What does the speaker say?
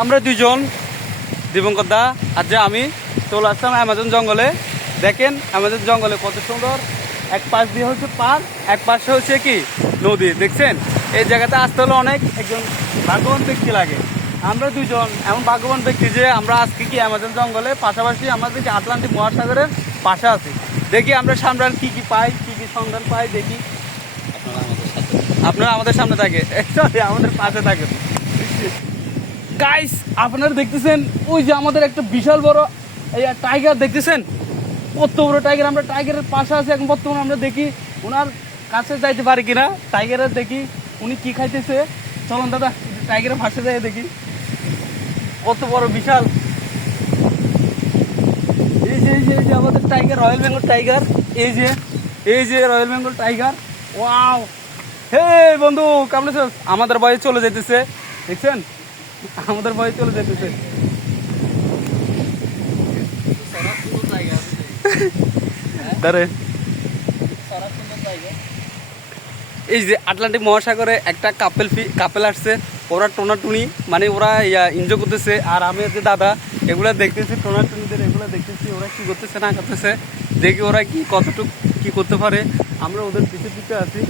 আমরা দুজন দিবঙ্কর দা আর যে আমি চলে আসলাম অ্যামাজন জঙ্গলে। দেখেন অ্যামাজন জঙ্গলে কত সুন্দর, এক পাশ দিয়ে হচ্ছে পার্ক, এক পাশে হচ্ছে কি নদী। দেখছেন এই জায়গাতে আসতে হলে অনেক একজন ভাগ্যবান ব্যক্তি লাগে। আমরা দুজন এমন ভাগ্যবান ব্যক্তি যে আমরা আজকে কি অ্যামাজন জঙ্গলে পাশাপাশি আমাদের যে আটলান্টিক মহাসাগরের পাশে আছি। দেখি আমরা সামনে কি কি পাই, কি কি সন্ধান পাই দেখি। আপনারা আমাদের সামনে থাকে, সরি আমাদের পাশে থাকেন। গাইস আপনারা দেখতেছেন ওই যে আমাদের একটা বিশাল বড় এই টাইগার দেখতেছেন, কত বড় টাইগার। আমরা টাইগারের পাশে আছি এখন বর্তমানে। আমরা দেখি ওনার কাছে যাইতে পারি কিনা, টাইগারের দেখি উনি কি খাইতেছে। চলুন দাদা টাইগারের পাশে যাই দেখি, কত বড় বিশাল। এই যে এই যে আমাদের টাইগার, রয়্যাল বেঙ্গল টাইগার। এই যে রয়্যাল বেঙ্গল টাইগার। ওয়াও, হে বন্ধু কেমন আছো? আমাদের ভয়ে চলে যেতেছে, দেখছেন আমাদের ভয়ে চলে যেতেছে। এই যে আটলান্টিক মহাসাগরে একটা কাপেল আসছে, ওরা টোনাটুনি মানে ওরা এনজয় করতেছে। আর আমি যে দাদা এগুলো দেখতেছি, টোনাটুনিদের এগুলো দেখতেছি ওরা কি করতেছে না করতেছে, দেখি ওরা কি কতটুকু কি করতে পারে। আমরা ওদের পিছিয়ে পিছিয়ে আছি।